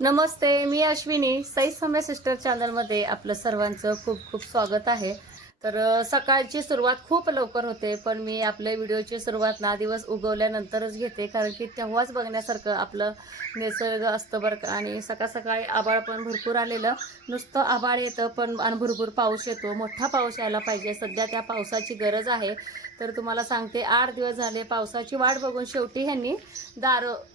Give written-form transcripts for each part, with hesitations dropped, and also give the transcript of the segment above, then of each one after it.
नमस्ते, मी अश्विनी. सई सौम्य सिस्टर चॅनलमध्ये आपलं सर्वांचं खूप खूप स्वागत आहे. तर सकाळची सुरुवात खूप लवकर होते, पण मी आपल्या व्हिडिओची सुरुवात ना दिवस उगवल्यानंतरच घेते, कारण की तेव्हाच बघण्यासारखं आपलं निसर्ग असतं बरं का. आणि सकाळ सकाळी आभाळ पण भरपूर आलेलं. नुसतं आभाळ येतं पण आणि भरपूर पाऊस येतो. मोठा पाऊस यायला पाहिजे. सध्या त्या पावसाची गरज आहे. तर तुम्हाला सांगते, 8 दिवस झाले पावसाची वाट बघून शेवटी ह्यांनी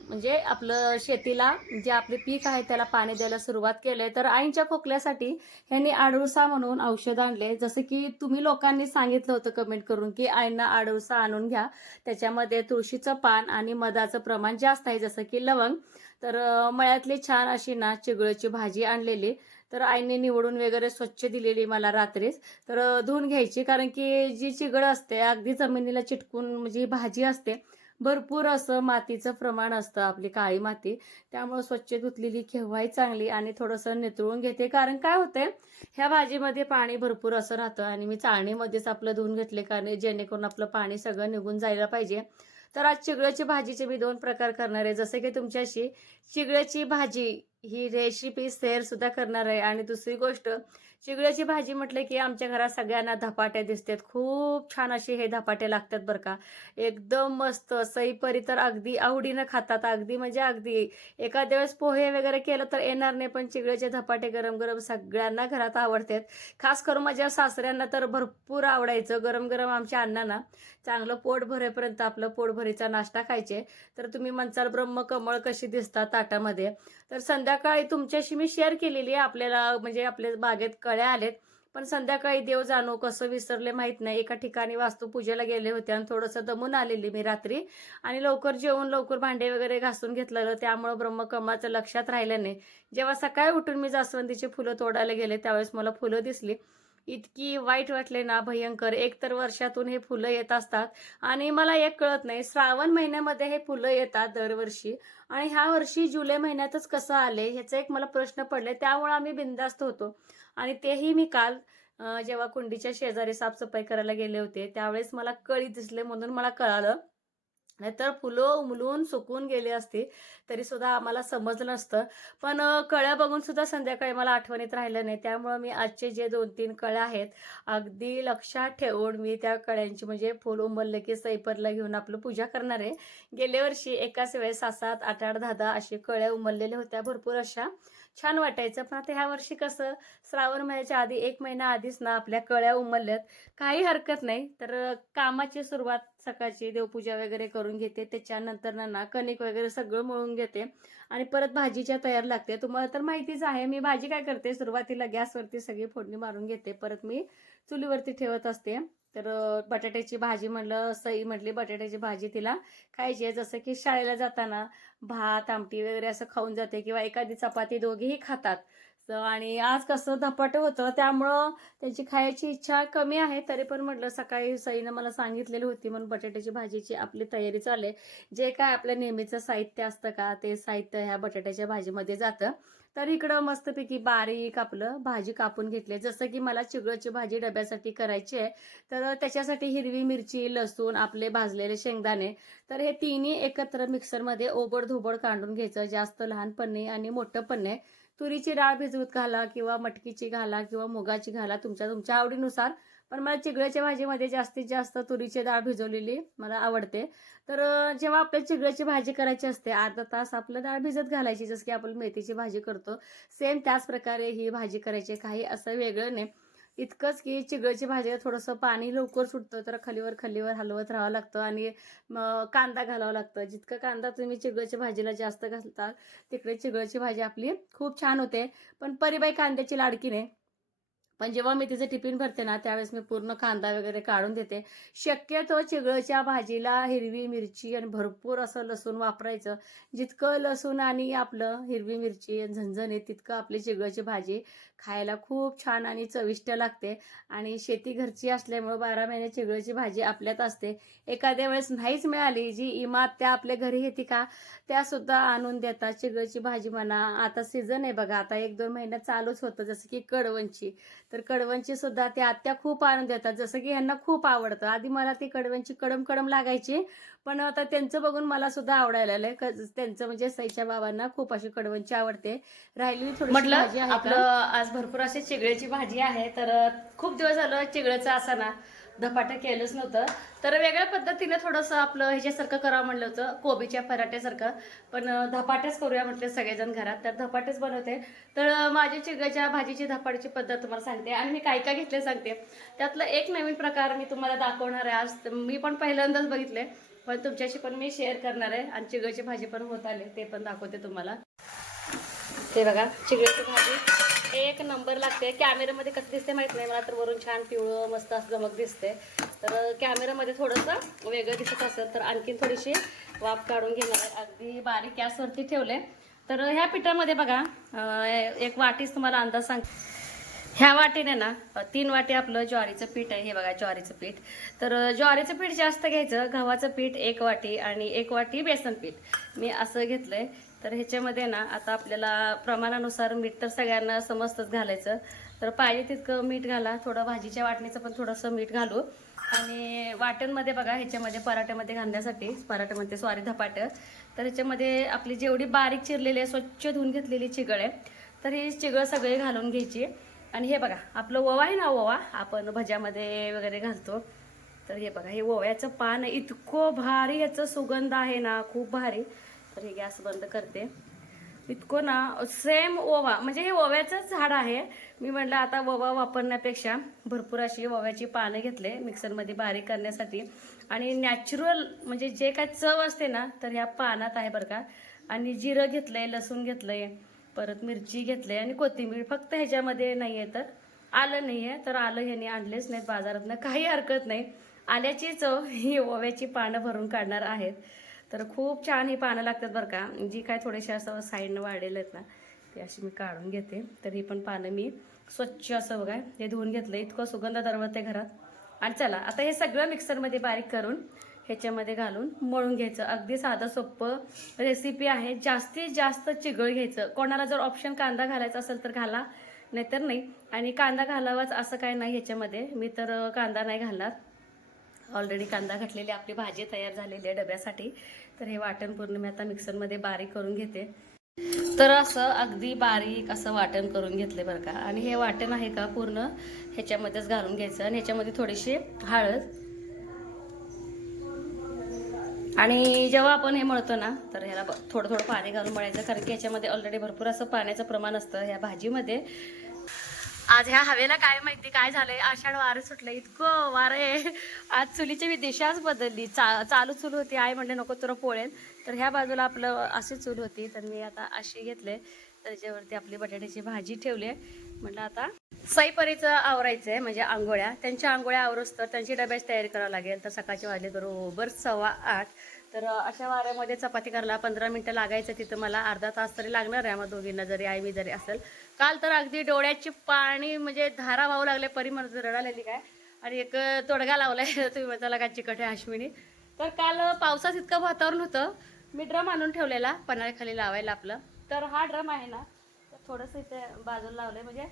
म्हणजे आपलं शेतीला जे आपले पीक आहे त्याला पाणी द्यायला सुरुवात केले. तर आईंच्या खोकल्यासाठी ह्यांनी आडूळसा म्हणून औषध आणले. जसं की तुम्ही लोकांनी सांगितलं होतं कमेंट करून की आईंना आडूळसा आणून घ्या, त्याच्यामध्ये तुळशीचं पान आणि मधाचं प्रमाण जास्त आहे, जसं की लवंग. तर मळ्यातली छान अशी ना चिगळची भाजी आणलेली. तर आईने निवडून वगैरे स्वच्छ दिलेली मला रात्रीच. तर धुवून घ्यायची, कारण की जी चिगळ असते अगदी जमिनीला चिटकून म्हणजे भाजी असते, भरपूर असं मातीचं प्रमाण असतं, आपली काळी माती. त्यामुळे स्वच्छ धुतलेली केव्हाही चांगली. आणि थोडंसं नितळून घेते, कारण काय होतंय ह्या भाजीमध्ये पाणी भरपूर असं राहतं. आणि मी चाळणीमध्येच आपलं धुवून घेतले, कारण जेणेकरून आपलं पाणी सगळं निघून जायला पाहिजे. तर आज चिगळ्याची भाजीचे मी 2 प्रकार करणार आहे. जसे की तुमच्याशी चिगळ्याची भाजी ही रेसिपी शेअर सुद्धा करणार आहे. आणि दुसरी गोष्ट, चिगळ्याची भाजी म्हटलं की आमच्या घरात सगळ्यांना धपाटे दिसतात. खूप छान असे हे धपाटे लागतात बरं का. एकदम मस्त. सईपरी तर अगदी आवडीनं खातात. अगदी म्हणजे अगदी. एखाद्या वेळेस पोहे वगैरे केलं तर येणार नाही, पण चिगळ्याचे धपाटे गरम गरम सगळ्यांना घरात आवडतात. खास करून माझ्या सासऱ्यांना तर भरपूर आवडायचं. गरम गरम आमच्या अण्णांना चांगलं पोट भरेपर्यंत आपलं पोटभरीचा नाश्ता खायचे. तर तुम्ही म्हणसाल ब्रह्मकमळ कशी दिसतात ताटामध्ये. तर संध्याकाळी तुमच्याशी मी शेअर केलेली आहे, आपल्याला म्हणजे आपल्या बागेत कळ्या आलेत. पण संध्याकाळी देव जाणो कसं विसरले माहित नाही, एका ठिकाणी वास्तुपूजेला गेले होते आणि थोडंसं दमून आलेली मी रात्री. आणि लवकर जेवून लवकर भांडे वगैरे घासून घेतलेलं, त्यामुळे ब्रह्मकमळाचं लक्षात राहिलं नाही. जेव्हा सकाळी उठून मी जास्वंदीची फुलं तोडायला गेले, त्यावेळेस मला फुलं दिसली. इतकी वाईट वाटले ना, भयंकर. एक तर वर्षातून हे फुलं येत असतात. आणि मला एक कळत नाही, श्रावण महिन्यामध्ये हे फुलं येतात दरवर्षी, आणि ह्या वर्षी जुलै महिन्यातच कसं आले ह्याचा एक मला प्रश्न पडले. त्यामुळे आम्ही बिनधास्त होतो. आणि तेही मी काल जेव्हा कुंडीच्या शेजारी साफसफाई करायला गेले होते, त्यावेळेस मला कळी दिसले, म्हणून मला कळालं. नाहीतर फुलं उमलून सुकून गेली असती तरी सुद्धा आम्हाला समजलं नसतं. पण कळ्या बघून सुद्धा संध्याकाळी मला आठवणीत राहिलं नाही. त्यामुळं मी आजचे जे 2-3 कळ्या आहेत, अगदी लक्षात ठेवून मी त्या कळ्यांची म्हणजे फुल उमललं की सैपरला घेऊन आपलं पूजा करणार आहे. गेल्या वर्षी एकाच वेळेस 7-7, 8-8, 10-10 अशी कळ्या उमललेल्या होत्या भरपूर अशा. छान वाटायचं. पण आता ह्या वर्षी कसं, श्रावण महिन्याच्या आधी 1 महिना आधीच ना आपल्या कळ्या उमलल्यात. काही हरकत नाही. तर कामाची सुरुवात सकाळची देवपूजा वगैरे करून घेते. त्याच्यानंतर ना कणिक वगैरे सगळं मळून घेते आणि परत भाजीच्या तयार लागते. तुम्हाला तर माहितीच आहे, मी भाजी काय करते, सुरुवातीला गॅसवरती सगळी फोडणी मारून घेते, परत मी चुलीवरती ठेवत असते. तर बटाट्याची भाजी म्हणलं, सई म्हटली बटाट्याची भाजी तिला खायची आहे. जसं की शाळेला जाताना भात आमटी वगैरे असं खाऊन जाते, किंवा एखादी चपाती दोघेही खातात. आणि आज कसं धपाटं होतं, त्यामुळं त्यांची खायची इच्छा कमी आहे. तरी पण म्हटलं, सकाळी सईनं मला सांगितलेली होती म्हणून बटाट्याची भाजीची आपली तयारी चालू आहे. जे काय आपलं नेहमीचं साहित्य असतं का, ते साहित्य ह्या बटाट्याच्या भाजीमध्ये जातं. तर इकडं मस्तपैकी बारीक आपलं भाजी कापून घेतली. जसं की मला चिगळची भाजी डब्यासाठी करायची आहे, तर त्याच्यासाठी हिरवी मिरची, लसूण, आपले भाजलेले शेंगदाणे, तर हे तिन्ही एकत्र मिक्सरमध्ये ओबड-धोबड काढून घ्यायचं. जास्त लहान पण नाही आणि मोठं पण नाही. तुरीची डाळ भिजवत घाला, किंवा मटकीची घाला, किंवा मुगाची घाला, तुमच्या तुमच्या आवडीनुसार. पण मला चिगळ्याच्या भाजीमध्ये जास्तीत जास्त तुरीची डाळ भिजवलेली मला आवडते. तर जेव्हा आपल्या चिगळ्याची भाजी करायची असते, अर्धा तास आपलं डाळ भिजत घालायची, जसं की आपण मेथीची भाजी करतो सेम त्याच प्रकारे ही भाजी करायची. काही असं वेगळं नाही. इतकंच की चिगळची भाजीला थोडंसं पाणी लवकर सुटतं, तर खलीवर खलीवर हलवत राहावं लागतं. आणि कांदा घालावा लागतं. जितकं कांदा तुम्ही चिगळच्या भाजीला जास्त घालता, तिकडे चिगळची भाजी आपली खूप छान होते. पण परीबाई कांद्याची लाडकी नाही. पण जेव्हा मी तिचे टिफिन भरते ना, त्यावेळेस मी पूर्ण कांदा वगैरे काढून देते. शक्यतो चिगळच्या भाजीला हिरवी मिरची आणि भरपूर असं लसूण वापरायचं. जितकं लसूण आणि आपलं हिरवी मिरची झणझणीत, तितकं आपली चिगळची भाजी खायला खूप छान आणि चविष्ट लागते. आणि शेती घरची असल्यामुळे 12 महिने चिगळची भाजी आपल्यात असते. एखाद्या वेळेस नाहीच मिळाली, जी इमात त्या आपल्या घरी येते का, त्या सुद्धा आणून देतात. चिगळची भाजी म्हणा, आता सीझन आहे बघा, आता 1-2 महिन्यात चालूच होतं, जसं की कडवणची. तर कडवणची सुद्धा ते आत्या खूप आनंद देतात, जसं की ह्यांना खूप आवडतं. आधी मला ती कडवणची कडम कडम लागायची, पण आता त्यांचं बघून मला सुद्धा आवडायला लागलंय. त्यांचं म्हणजे सईच्या बाबांना खूप अशी कडवणची आवडते. राहिली थोडीशी भाजी आहे. आपलं आज भरपूर अशी चिगळ्याची भाजी आहे. तर खूप दिवस झालं चिगळ्याचं असं ना धपाटं केलंच नव्हतं, तर वेगळ्या पद्धतीने थोडंसं आपलं ह्याच्यासारखं करावं म्हणलं होतं, कोबीच्या पराठ्यासारखं. पण धपाटेच करूया म्हटले सगळेजण घरात, तर धपाटेच बनवते. तर माझी चिगळ्याच्या भाजीची धपाट्याची पद्धत तुम्हाला सांगते आणि मी काय काय घेतले सांगते. त्यातलं एक नवीन प्रकार मी तुम्हाला दाखवणार आहे आज. मी पण पहिल्यांदाच बघितले, पण तुमच्याशी पण मी शेअर करणार आहे. आणि चिगळ्याची भाजी पण होत आले ते पण दाखवते तुम्हाला. ते बघा चिगळ्याची भाजी एक नंबर लागते. कॅमेऱ्यामध्ये कसं दिसते माहित नाही मला, तर वरून छान पिवळं मस्त असं चमक दिसते. तर कॅमेऱ्यामध्ये थोडंसं वेगळं दिसत असेल तर आणखीन थोडीशी वाफ काढून घेणार आहे. अगदी बारीक गॅसवरती ठेवले. तर ह्या पिठामध्ये बघा एक वाटीच तुम्हाला अंदाज सांग. ह्या वाटीने ना 3 वाटी आपलं ज्वारीचं पीठ आहे. हे बघा ज्वारीचं पीठ. तर ज्वारीचं पीठ जास्त घ्यायचं, गव्हाचं पीठ 1 वाटी आणि 1 वाटी बेसन पीठ मी असं घेतलंय. तर ह्याच्यामध्ये ना आता आपल्याला प्रमाणानुसार मीठ तर सगळ्यांना समजतंच घालायचं. तर पाहिजे तितकं मीठ घाला. थोडं भाजीच्या वाटणीचं पण थोडंसं मीठ घालू. आणि वाटणमध्ये बघा ह्याच्यामध्ये पराठ्यामध्ये घालण्यासाठी, पराठ्यामध्ये सॉरी धपाटं, तर ह्याच्यामध्ये आपली जेवढी बारीक चिरलेली स्वच्छ धुवून घेतलेली चिगळ आहे, तर ही चिगळ सगळी घालून घ्यायची. आणि हे बघा आपलं ओवा आहे ना, ओवा आपण भज्यामध्ये वगैरे घालतो. तर हे बघा हे ओव्याचं पान इतकं भारी, याचं सुगंध आहे ना खूप भारी. तर हे गॅस बंद करते. इतकं ना सेम ओवा, म्हणजे हे ओव्याचंच झाड आहे. मी म्हटलं आता ओवा वापरण्यापेक्षा भरपूर अशी ओव्याची पानं घेतले मिक्सरमध्ये बारीक करण्यासाठी. आणि नॅचरल म्हणजे जे काय चव असते ना तर ह्या पानात आहे बरं का. आणि जिरं घेतलंय, लसूण घेतलंय, परत मिरची घेतली आणि कोथिंबीर. फक्त ह्याच्यामध्ये नाही आहे तर आलं नाही आहे, तर आलं ह्याने आणलेच नाहीत बाजारातनं, काही हरकत नाही. आल्याची चव ही ओव्याची पानं भरून काढणार आहेत. तर खूप छान ही पानं लागतात बरं का. जी काय थोडेसे असं साईडनं वाढलेले आहेत ना ते अशी मी काढून घेते. तर ही पण पानं मी स्वच्छ असं बघा हे धुवून घेतलं. इतकं सुगंध दरवळते घरात. आणि चला आता हे सगळं मिक्सरमध्ये बारीक करून ह्याच्यामध्ये घालून मळून घ्यायचं. अगदी साधं सोपं रेसिपी आहे. जास्तीत जास्त चिगळ घ्यायचं. कोणाला जर ऑप्शन कांदा घालायचा असेल तर घाला, नाहीतर नाही. आणि कांदा घालावाच असं काय नाही ह्याच्यामध्ये, मी तर कांदा नाही घालणार. ऑलरेडी कांदा घातलेली आपली भाजी तयार झालेली आहे डब्यासाठी. तर हे वाटण पूर्ण मी आता मिक्सरमध्ये बारीक करून घेते. तर असं अगदी बारीक असं वाटण करून घेतले बरं का. आणि हे वाटण आहे का पूर्ण ह्याच्यामध्येच घालून घ्यायचं. आणि ह्याच्यामध्ये थोडीशी हळद. आणि जेव्हा आपण हे मळतो ना तर ह्याला थोडं थोडं पाणी घालून मळायचं, कारण की ह्याच्यामध्ये ऑलरेडी भरपूर असं पाण्याचं प्रमाण असतं ह्या भाजीमध्ये. आज ह्या हवेला काय माहिती काय झालंय, आषाढ वारं सुटलं, इतकं वारं आहे. आज चुलीची मी दिशाच बदलली. चालू चूल होती, आई म्हणले नको तुला पोळेल, तर ह्या बाजूला आपलं अशी चूल होती, तर मी आता अशी घेतले. त्याच्यावरती आपली बटाट्याची भाजी ठेवली. म्हटलं आता सईपरीचं आवरायचं आहे, म्हणजे आंघोळ्या, त्यांच्या आंघोळ्या आवरूस तर त्यांची डब्याची तयारी करावं लागेल. तर सकाळचे वाजले बरोबर 7:15. तर अशा वाऱ्यामध्ये चपाती करायला 15 मिनटं लागायचं, तिथं मला अर्धा तास तरी लागणार आहे आम्हा दोघींना, जरी आई मी जरी असेल. काल तर अगदी डोळ्याची पाणी म्हणजे धारा वाहू लागले, परी म्हणत रडालेली काय. आणि एक तोडगा लावलाय तुम्ही म्हणताला का चिकट आहे अश्विनी. तर काल पावसाचं इतकं वातावरण होतं, मी ड्रम आणून ठेवलेला पन्हाळ्याखाली लावायला आपलं. तर हा ड्रम आहे ना तर थोडंसं इथे बाजूला लावलंय, म्हणजे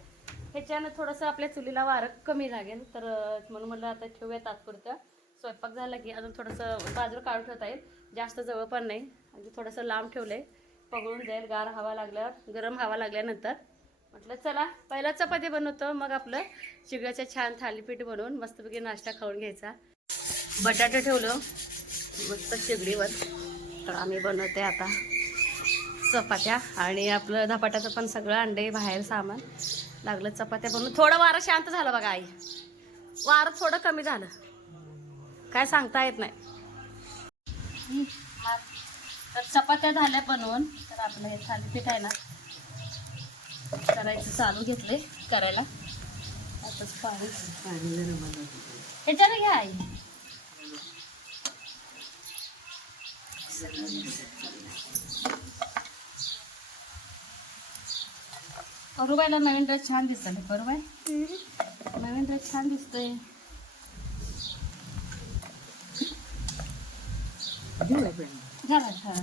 ह्याच्यानं थोडंसं आपल्या चुलीला वारं कमी लागेल. तर म्हणून म्हटलं आता ठेवूया तात्पुरतं. स्वयंपाक झाला की अजून थोडंसं बाजूला काढून ठेवता येईल, जास्त जवळ पण नाही. म्हणजे थोडंसं लांब ठेवलंय, पगळून जाईल गार हवा लागल्यावर, गरम हवा लागल्यानंतर. म्हटलं चला पहिला चपाती बनवतो, मग आपलं चिगळ्याचं छान थालीपीठ बनवून मस्तपैकी नाश्ता खाऊन घ्यायचा. बटाटे ठेवलं मस्त चिगडीवर. तर आम्ही बनवते आता चपात्या. आणि आपलं धपाट्याचं पण सगळं अंडे बाहेर सामान लागलं. चपात्या बनवून थोडं वारं शांत झालं बघा आई, वारं थोडं कमी झालं, काय सांगता येत नाही. तर चपात्या झाल्या बनवून. तर आपलं हे थालीपीठ आहे ना करायचं चालू घेतले करायला. आताच पाणी ह्याच्यानं घ्या आई. करूबाईला नवीन ड्रेस छान दिसतोय. करूबाई नवीन ड्रेस छान दिसतोय. झाला हा.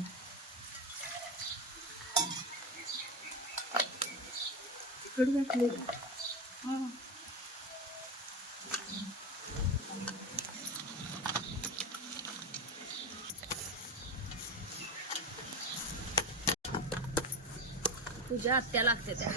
तुझ्या आत्या लागते त्या.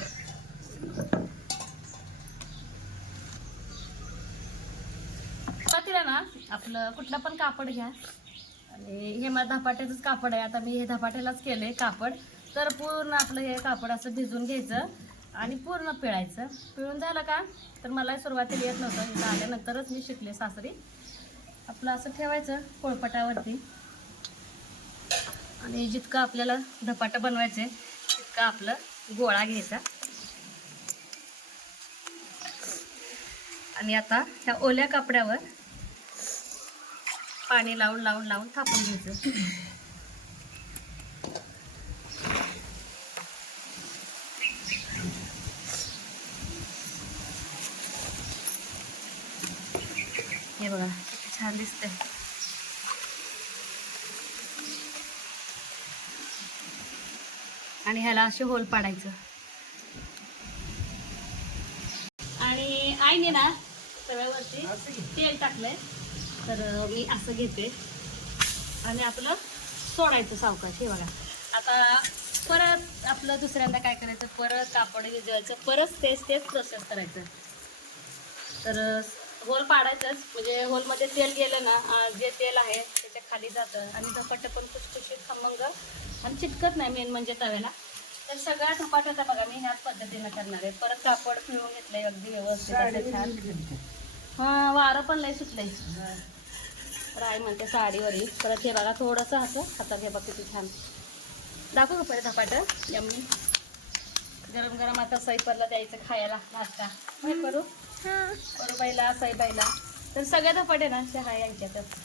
तिला ना आपलं कुठलं पण कापड घ्या आणि हे मला धपाट्याचंच कापड आहे. आता मी हे धपाट्यालाच केलंय कापड. तर पूर्ण आपलं हे कापड असं भिजून घ्यायचं आणि पूर्ण पिळायचं. पिळून झालं का तर मला सुरुवातीला येत नव्हतं, इथं आल्यानंतरच मी शिकले सासरी. आपलं असं ठेवायचं पोळपाटावरती आणि जितकं आपल्याला धपाटं बनवायचे तितका आपलं गोळा घ्यायचा आणि आता ह्या ओल्या कपड्यावर पाणी लावून लावून लावून थापून घ्यायचं. हे बघा किती छान दिसतंय. आणि ह्याला असे होल पाडायचं. आणि आईने ना तव्यावरती तेल टाकलंय तर मी असं घेते आणि आपलं सोडायचं सावकाश. हे बघा आता परत आपलं दुसऱ्यांदा काय करायचं, परत कापड भिजवायचं, परत तेच प्रोसेस करायचं. तर होल पाडायचंच म्हणजे होलमध्ये तेल गेलं ना, जे तेल आहे त्याच्या खाली जातं आणि धपाटं पण खुशखुशीत खमंग आणि चिटकत नाही. मेन म्हणजे तव्याला. तर सगळ्या धपाट्याचा बघा मी ह्याच पद्धतीनं करणार आहे. परत कापड पिळून घेतलंय अगदी व्यवस्थित असं छान. हां वारं पण लय सुटलंय. राय म्हणते साडीवरही. परत हे बघा थोडंसं असं हातात हे बघा किती छान दाखवू का परत धपाटं. यम्मी गरम गरम आता सईपरला द्यायचं खायला नाश्ता. काय करू बाईला सईबाईला. तर सगळ्या धपाटे ना अशा हाय यांच्यातच.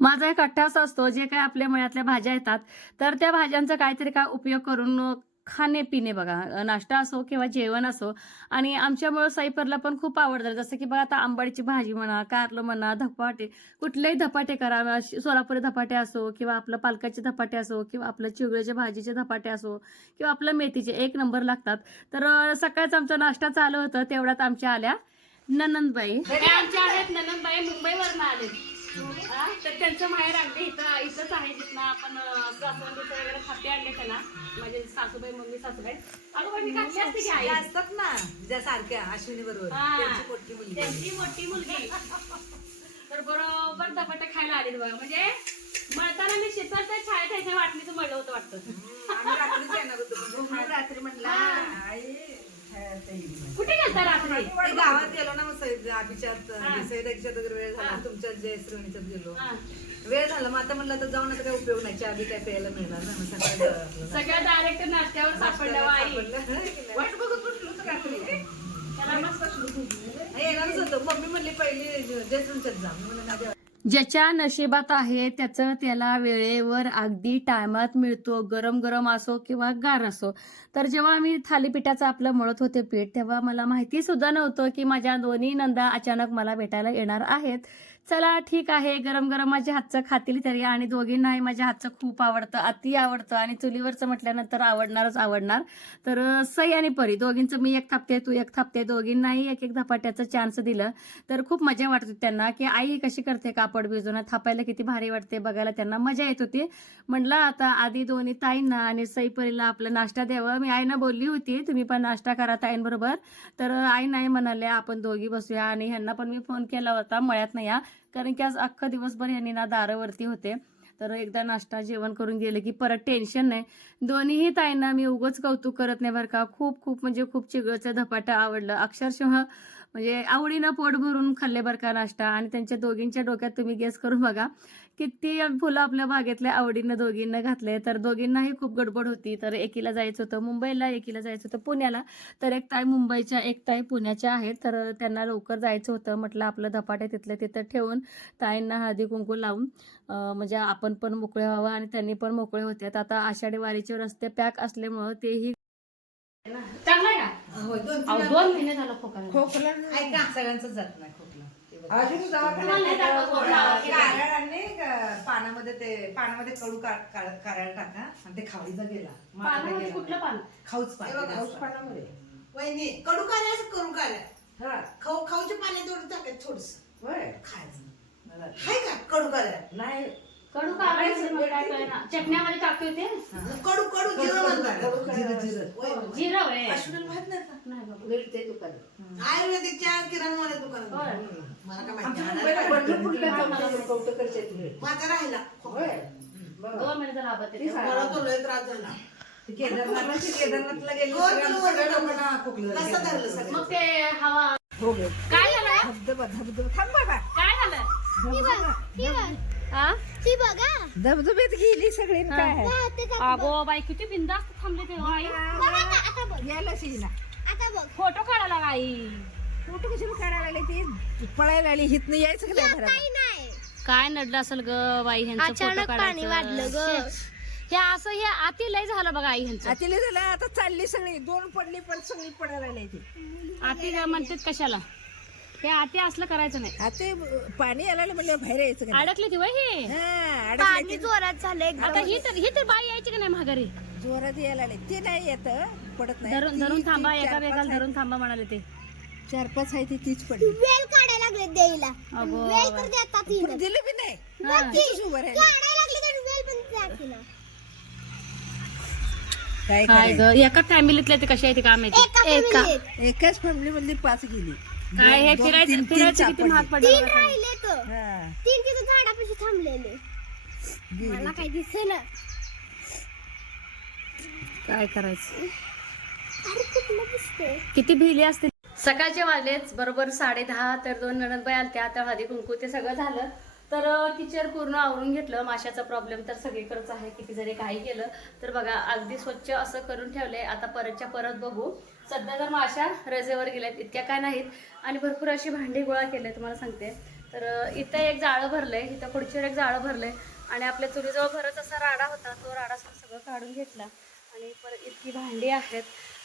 माझा एक अट्टास असतो, जे काही आपल्या मळ्यातल्या भाज्या येतात तर त्या भाज्यांचा काहीतरी काय उपयोग करून खाणे पिणे बघा, नाश्ता असो किंवा जेवण असो. आणि आमच्यामुळं साईपरला पण खूप आवडतं. जसं की बघा आता आंबाडीची भाजी म्हणा, कारलं म्हणा, धपाटे, कुठलेही धपाटे करा. सोलापुरी धपाटे असो किंवा आपलं पालकाचे धपाटे असो किंवा आपलं चिवळ्याच्या भाजीचे धपाटे असो किंवा आपलं मेथीचे एक नंबर लागतात. तर सकाळचा आमचा नाश्ता चालू होतं तेवढ्यात आमच्या आल्या ननंदबाई. आमच्या आहेत ननंदबाई, मुंबईवरून आले. तर त्यांचं माहेर अगदी इथंच आहे जिथं आपण जास्वंदीचं वगैरे खाते आणले त्यांना. माझे सासूबाई मम्मी सासूबाई अगोदर मी काढली असते की आई असतात ना ज्या सारख्या अश्विनी बरोबर त्यांची मोठी मुलगी. तर बरोबर धपाटे खायला आले बघा. म्हणजे मळताना मी शिकवत छाया त्याच्या वाटणीचं मळलं होतं वाटतं. रात्री म्हटलं कुठे गेलता रात्री? गावात गेलो ना मग अभिच्यात सैदाच्यात वगैरे वेळ झाला. तुमच्यात जय श्रेणीच्यात गेलो वेळ झाला. मग आता म्हणलं तर जाऊन आता काही उपयोग नाही. चहा बी काय प्यायला मिळणार ना. मग सगळ्या डायरेक्ट नाश्त्यावर सापडल्या आई. वाट बघत बसलो होतो रात्री. येणारच होतं. मम्मी म्हणली पहिली जय श्रेणीच्यात जा. म्हणून ज्याच्या नशिबात आहे त्याचं त्याला वेळेवर अगदी टायमात मिळतो, गरम गरम असो किंवा गार असो. तर जेव्हा मी थालीपीठाचं आपलं मळत होते पीठ तेव्हा मला माहिती सुद्धा नव्हतं की माझ्या दोन्ही नंदा अचानक मला भेटायला येणार आहेत. चला ठीक आहे, गरम गरम माझ्या हातचं खातील तरी. आणि दोघींनाही माझ्या हातचं खूप आवडतं, अति आवडतं आणि चुलीवरचं म्हटल्यानंतर आवडणारच आवडणार. तर सई आणि परी दोघींचं मी एक थापते तू एक थापते, दोघींनाही एक एक धपाट्याचं चान्स दिलं. तर खूप मजा वाटत होती त्यांना की आई कशी करते कापड भिजवून, थापायला किती भारी वाटते बघायला. त्यांना मजा येत होती. म्हटलं आता आधी दोन्ही ताईंना आणि सई परीला आपला नाश्ता द्यावा. मी आईना बोलली होती तुम्ही पण नाश्ता करा ताईंबरोबर. तर आई नाही म्हणाले आपण दोघी बसूया. आणि ह्यांना पण मी फोन केला होता मळ्यात नाही या, कारण की आज अख्खा दिवसभर ह्यांनी ना दारावरती होते. तर एकदा नाश्ता जेवण करून गेले की परत टेन्शन नाही. दोन्हीही ताईंना मी उगाच कौतुक करत नाही बरं का. खूप खूप म्हणजे खूप चिगळचं धपाटं आवडलं. अक्षरशः म्हणजे आवडीनं पोट भरून खाल्ले बरं का नाश्ता. आणि त्यांच्या दोघींच्या डोक्यात तुम्ही गेस करून बघा किती फुलं आपल्या बागेतल्या आवडीनं दोघींना घातले. तर दोघींनाही खूप गडबड होती. तर एकीला जायचं होतं मुंबईला, एकीला जायचं होतं पुण्याला. तर एक ताई मुंबईच्या एक ताई पुण्याच्या आहेत. तर त्यांना लवकर जायचं होतं. म्हटलं आपलं धपाटे तिथलं तिथं ठेवून ताईंना हळदी कुंकू लावून म्हणजे आपण पण मोकळे व्हावं आणि त्यांनी पण मोकळे होते. आता आषाढी वारीचे रस्ते पॅक असल्यामुळं तेही चांगला आहे का? 2 महिने झालं खोकला ऐका सगळ्यांच जात नाही खोकला. अजून कारळ आणि पानामध्ये कडू कारळ टाका आणि ते खावडीचा गेला कुठलं पान? खाऊच पानामध्ये वहिनी कडू कारळ करू कारळ खाऊचे पाणी थोडं टाकायचं थोडस खायचं हाय का कडू कारळ नाही कडू काढायचं काय कळेना. चटण्यामध्ये टाकते ते कडू कडू जिरं म्हणतात जिरं होय. अश्विनीला माहित नाही का नाही बाबा. आयुर्वेदिकच्या किराणा दुकानात होय. मला काय माहिती माझा राहिला दोन मिनिटं राहत ते. मला तो लय त्रास झाला केदारनाथला गेलो कसं धरलं सगळं मग ते हवा काय झालं? धबधबा थांब बाबा काय झालं? हा? धबधब्यात गेली सगळी काय अगो बाई किती बिंदास्त थांबले ते आई. यायला शिना फोटो काढायला आई. फोटो कशाला काढायला लागले ते पळायला आली हितनं यायचं का नाही घरात काय नडलं असेल ग बाई ह्यांचं अचानक पाणी वाढलं ग. हे असं हे आती लय झालं बघा आई ह्यांचं. आतीला झालं आता चालली सगळी दोन पडली पण सगळी पडायला लागली ती आती म्हणतात कशाला हे आती असलं करायचं नाही. आता पाणी यायला म्हणजे बाहेर यायचं का अडकली ती वय हे. हा पाणी अडकली जोरात झालंय आता ही तर बाई यायची की नाही माघारी. जोरात यायला लागले ते नाही येत पडत नाही धरून धरून थांबा एका वेगाला धरून थांबा म्हणाले ते. 4-5 आहे ती तीच पडली वेल काढायला लागले द्यायला. अगो वेल तर देतात ही. पण दिलं बी नाही हा. तिथंच उभं राहिलं. काढायला लागले तर वेल पण द्यायची ना. काय काय करायचं? ग एका फॅमिलीतले ते कशी आहे ते काम माहिती. एका फॅमिलीत एकाच फॅमिली मधली 5 गेली काय हे दोन, फिरायचं तीन फिरायचं किती सापडले. महाग पडलं 3 बघा खाली. राहिले तर हा 3 तिथं झाडापाशी थांबलेले. गेली. मला काय दिसेना. काय करायचं. अरे कुठलं दिसतंय. किती भिली असते. सकाळचे वाजलेच बरोबर 10:30 तर 2 नणंदबाई आलत्या. आता हळदी कुंकू ते सगळं झालं तर किचन पूर्ण आवरून घेतलं. माशाचा प्रॉब्लेम तर सगळीकडेच आहे. किती जरी काही केलं तर बघा अगदी स्वच्छ असं करून ठेवलंय. आता परतच्या परत बघू. सध्या तर माशा रजेवर गेल्यात इतक्या काय नाहीत आणि भरपूर अशी भांडी गोळा केले तुम्हाला सांगते. तर इथं एक जाळं भरलंय, इथं खुर्चीवर एक जाळं भरलंय आणि आपल्या चुलीजवळ भरच असा राडा होता तो राडा सगळं काढून घेतला आणि परत इतकी भांडी आहेत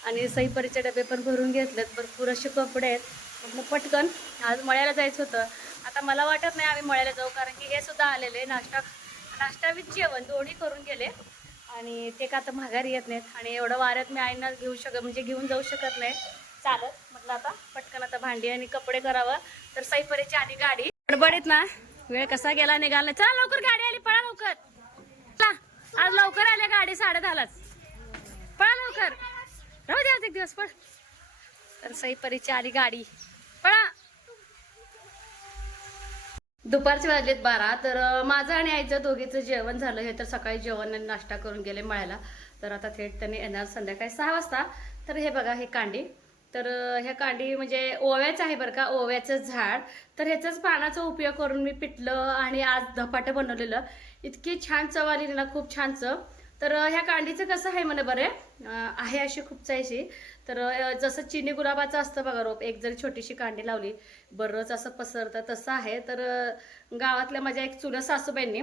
आणि सईपरीचे डबे पण भरून घेतलेत. भरपूर असे कपडे आहेत. म्हटलं पटकन आज मळ्याला जायचं होतं. आता मला वाटत नाही आम्ही मळ्याला जाऊ कारण की हे सुद्धा आलेले नाश्ता विथ जेवण दोन्ही करून गेले आणि ते का आता माघारी येत नाहीत आणि एवढं वाऱ्यात मी आईना घेऊन जाऊ शकत नाही चालत. म्हटलं आता पटकन आता भांडी आणि कपडे करावं तर सईपरीची आधी गाडी गडबडीत ना वेळ कसा गेला निघाला. चला लवकर गाडी आली पळा लवकर. चला आज लवकर आल्या गाडी 10:30लाच पळा लवकर. राहू दे आज एक दिवस पळ. तर सईपरीची आली गाडी पळा. दुपारचे वाजलेत 12 तर माझं आणि आईचं दोघीचं जेवण झालं. हे तर सकाळी जेवण आणि नाश्ता करून गेले मळ्याला तर आता थेट त्यांनी येणार संध्याकाळी 6 वाजता. तर हे बघा हे कांडी तर ह्या कांडी म्हणजे ओव्याचं आहे बरं का ओव्याचं झाड. तर ह्याचाच पानाचा उपयोग करून मी पिठलं आणि आज धपाटं बनवलेलं. इतकी छान चव आली ना खूप छान चव. तर ह्या कांडीचं कसं आहे म्हणे बरे आहे अशी खूप चायची. तर जसं चिनी गुलाबाचं असतं बघा रोप एक जरी छोटीशी कांडी लावली बरंच असं पसरतं तसं आहे. तर गावातल्या माझ्या एक चुलत सासूबाईंनी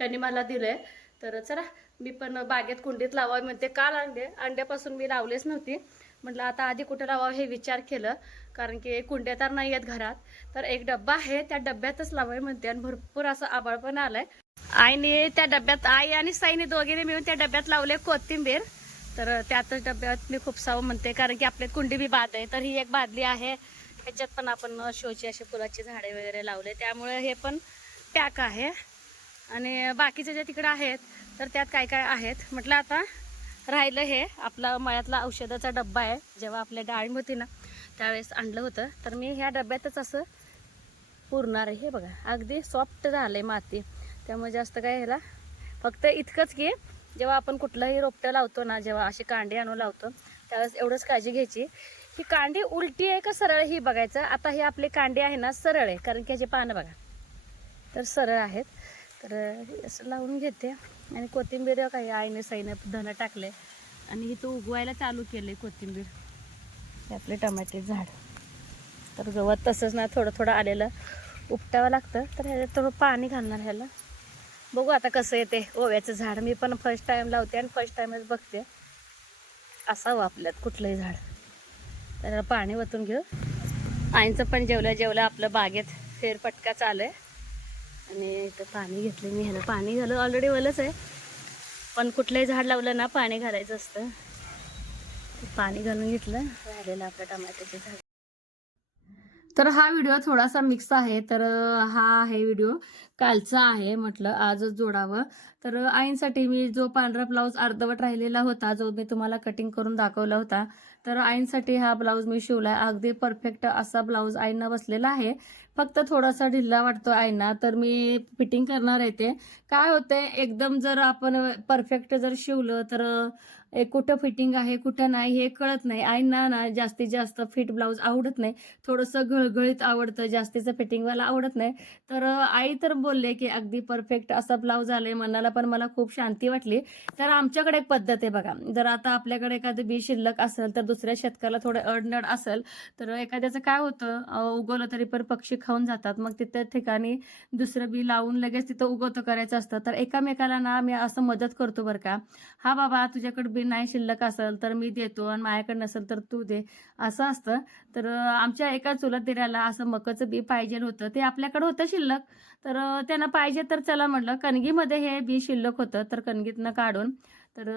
त्यांनी मला दिलंय. तर चला मी पण बागेत कुंडीत लावावी म्हणते. काल अंड्यापासून मी लावलेच नव्हती. म्हटलं आता आधी कुठं लावावं हे विचार केलं कारण की कुंड्या तर नाही आहेत घरात. तर एक डब्बा आहे त्या डब्यातच लावावी म्हणते आणि भरपूर असं आबाळ पण आलंय. आईने त्या डब्यात आई आणि साईने दोघीने मिळून त्या डब्यात लावले कोथिंबीर. तर त्यातच डब्यात मी खूप सावं म्हणते कारण की आपल्यात कुंडी बी बाद आहे. तर ही एक बादली आहे ह्याच्यात पण आपण शोची अशी फुलाची झाडे वगैरे लावले त्यामुळे हे पण पॅक आहे. आणि बाकीचे जे तिकडे आहेत तर त्यात काय काय आहेत. म्हटलं आता राहिलं हे आपला मळ्यातला औषधाचा डब्बा आहे. जेव्हा आपल्या डाळिंब होती ना त्यावेळेस आणलं होतं तर मी ह्या डब्यातच असं पुरणार आहे. हे बघा अगदी सॉफ्ट झालंय माती त्यामुळे जास्त काय ह्याला फक्त इतकंच की जेव्हा आपण कुठलंही रोपटं लावतो ना जेव्हा अशी कांडी आणून लावतो त्यावेळेस एवढंच काळजी घ्यायची की कांडी उलटी आहे का सरळ ही बघायचं. आता हे आपले कांडी आहे ना सरळ आहे कारण की ह्याचे पानं बघा तर सरळ आहेत. तर असं लावून घेते आणि कोथिंबीर काही आईने साईने धनं टाकले आणि इथं उगवायला चालू केले कोथिंबीर. हे आपले टमाटे झाड तर गवत तसंच ना थोडं थोडं आलेलं उपटावं लागतं. तर ह्याच्यात थोडं पाणी घालणार ह्याला बघू आता कसं येते ओव्याचं झाड. मी पण फर्स्ट टाइम लावते आणि फर्स्ट टाइमच बघते असावं आपल्यात कुठलंही झाड. त्याला पाणी वतून घेऊ. आईंचं पण जेवलं आपलं बागेत फेरफटका चालू आहे. आणि इथं पाणी घेतलं मी, ह्याला पाणी घालून ऑलरेडी वलच आहे, पण कुठलंही झाड लावलं ना पाणी घालायचं असतं. पाणी घालून घेतलं, राहिलेलं आपल्या टमाट्याचे झाड. तर हा व्हिडिओ थोडासा मिक्स आहे. तर हा आहे व्हिडिओ कालचा आहे, म्हटलं आजच जोडावं. तर आईंसाठी मी जो पांढरा ब्लाऊज अर्धवट राहिलेला होता, जो मी तुम्हाला कटिंग करून दाखवला होता, तर आईंसाठी हा ब्लाऊज मी शिवलाय. अगदी परफेक्ट असा ब्लाऊज आईंना बसलेला आहे. फक्त थोडासा ढिल्ला वाटतो आईंना, तर मी फिटिंग करणार आहे. ते काय होतंय, एकदम जर आपण परफेक्ट जर शिवलं तर कुठं फिटिंग आहे कुठं नाही हे कळत नाही. आईंना ना जास्तीत जास्त फिट ब्लाऊज आवडत नाही, थोडंसं घळघळीत आवडतं, जास्तीचं फिटिंगवाला आवडत नाही. तर आई तर बोलले की अगदी परफेक्ट असा ब्लाऊज आले, मनाला पण मला खूप शांती वाटली. तर आमच्याकडे एक पद्धत आहे बघा, जर आता आपल्याकडे एखादं बी शिल्लक असेल तर दुसऱ्या शेतकऱ्याला थोडं अडनड असेल तर एखाद्याचं काय होतं, उगवलं तरी पण पक्षी खाऊन जातात. मग तिथं ठिकाणी दुसरं बी लावून लगेच तिथं उगवतं करायचं असतं. तर एकामेकाला ना मी असं मदत करतो बरं का. हा बाबा तुझ्याकडे बी नाही शिल्लक असेल तर मी देतो, आणि माझ्याकडे नसेल तर तू दे, असं असतं. तर आमच्या एका चुलत दिराला असं मकाचं बी पाहिजे होतं, ते आपल्याकडे होतं शिल्लक. तर त्यांना पाहिजे तर चला म्हटलं, कणगीमध्ये हे बी शिल्लक होतं तर कणगीतनं काढून तर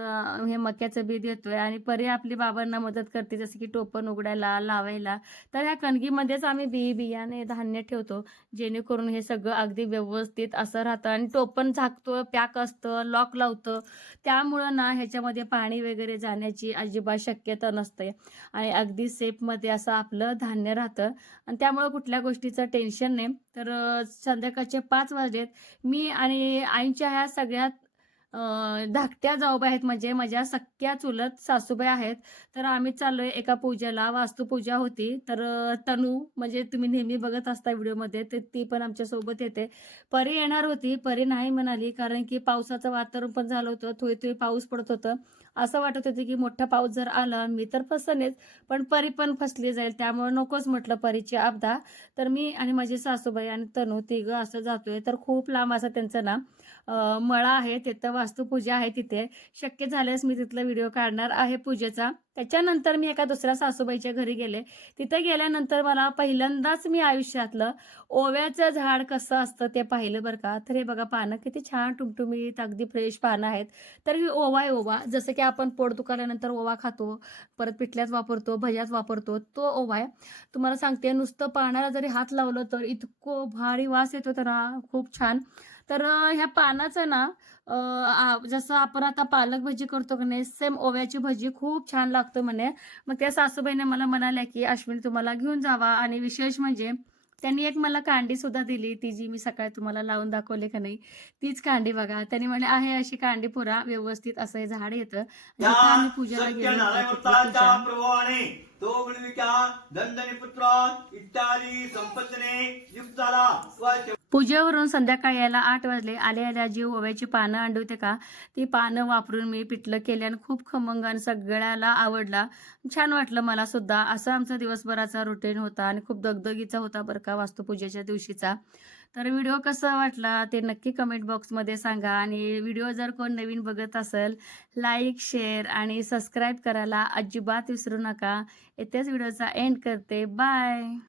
हे मक्याचं बी देतोय. आणि परी आपली बाबांना मदत करते, जसं की टोपण उघडायला लावायला. तर ह्या कणगीमध्येच आम्ही बियाणे धान्य ठेवतो, जेणेकरून हे सगळं अगदी व्यवस्थित असं राहतं. आणि टोपण झाकतो, पॅक असतं, लॉक लावतं, त्यामुळं ना ह्याच्यामध्ये पाणी वगैरे जाण्याची अजिबात शक्यता नसते. आणि अगदी सेफमध्ये असं आपलं धान्य राहतं, आणि त्यामुळं कुठल्या गोष्टीचं टेन्शन नाही. तर संध्याकाळचे 5 वाजलेत. मी आणि आईच्या ह्या सगळ्यात धाकट्या जाऊबाई आहेत, म्हणजे माझ्या सख्या चुलत सासूबाई आहेत. तर आम्ही चाललोय एका पूजेला, वास्तुपूजा होती. तर तनू म्हणजे तुम्ही नेहमी बघत असता व्हिडिओमध्ये, तर ती पण आमच्यासोबत येते. परी येणार होती, परी नाही म्हणाली, कारण की पावसाचं वातावरण पण झालं होतं, थोडी थोडी पाऊस पडत होतं. असं वाटत होतं की मोठा पाऊस जर आला मी तर फसनेच, पण परी पण फसली जाईल, त्यामुळे नकोच म्हटलं परीची आपदा. तर मी आणि माझी सासूबाई आणि तनू तिघं असं जातोय. तर खूप लांब असं त्यांचं ना मळा आहे, तिथं वास्तुपूजा आहे. तिथे शक्य झाल्यास मी तिथला व्हिडिओ काढणार आहे पूजेचा. त्याच्यानंतर मी एका दुसऱ्या सासूबाईच्या घरी गेले. तिथे गेल्यानंतर मला पहिल्यांदाच मी आयुष्यातलं ओव्याचं झाड कसं असतं ते पाहिलं बरं का. तर हे बघा, पानं किती छान टुमटुमीत अगदी फ्रेश पानं आहेत. तर ही ओवा आहे, ओवा जसं की आपण पोट दुखाल्यानंतर ओवा खातो, परत पिठल्यात वापरतो, भज्यात वापरतो, तो ओवा आहे. तुम्हाला सांगते, नुसतं पानाला जरी हात लावलं तर इतकं भारी वास येतो तर ना, खूप छान. तर ह्या पानाचं ना जसं आपण आता पालक भजी करतो की नाही, सेम ओव्याची भजी खूप छान लागतं म्हणे. मग त्या सासूबाईने मला म्हणाल्या की अश्विनी तुम्हाला घेऊन जावा. आणि विशेष म्हणजे त्यांनी एक मला कांडी सुद्धा दिली, ती जी मी सकाळी तुम्हाला लावून दाखवले का नाही, तीच कांडी बघा. त्यांनी म्हणे आहे अशी कांडी पुरा व्यवस्थित असं हे झाड येतं. जिथं आम्ही पूजेला गेलो होतो तिथली पूजा. प्रभावाने तो गुणविका दंदनी पुत्र इत्यादी संपत्तीने युक्त झाला. पूजेवरून संध्याकाळी यायला 8 वाजले. आल्या आल्या जी ओव्याची पानं आणली होते का, ती पानं वापरून मी पिठलं केल्यानं खूप खमंग आणि सगळ्याला आवडला. छान वाटलं मला सुद्धा. असं आमचा दिवसभराचा रुटीन होता आणि खूप दगदगीचा होता बरं का वास्तुपूजेच्या दिवशीचा. तर व्हिडिओ कसा वाटला ते नक्की कमेंट बॉक्समध्ये सांगा. आणि व्हिडिओ जर कोण नवीन बघत असेल, लाईक, शेअर आणि सबस्क्राईब करायला अजिबात विसरू नका. येत्याच व्हिडिओचा एंड करते. बाय.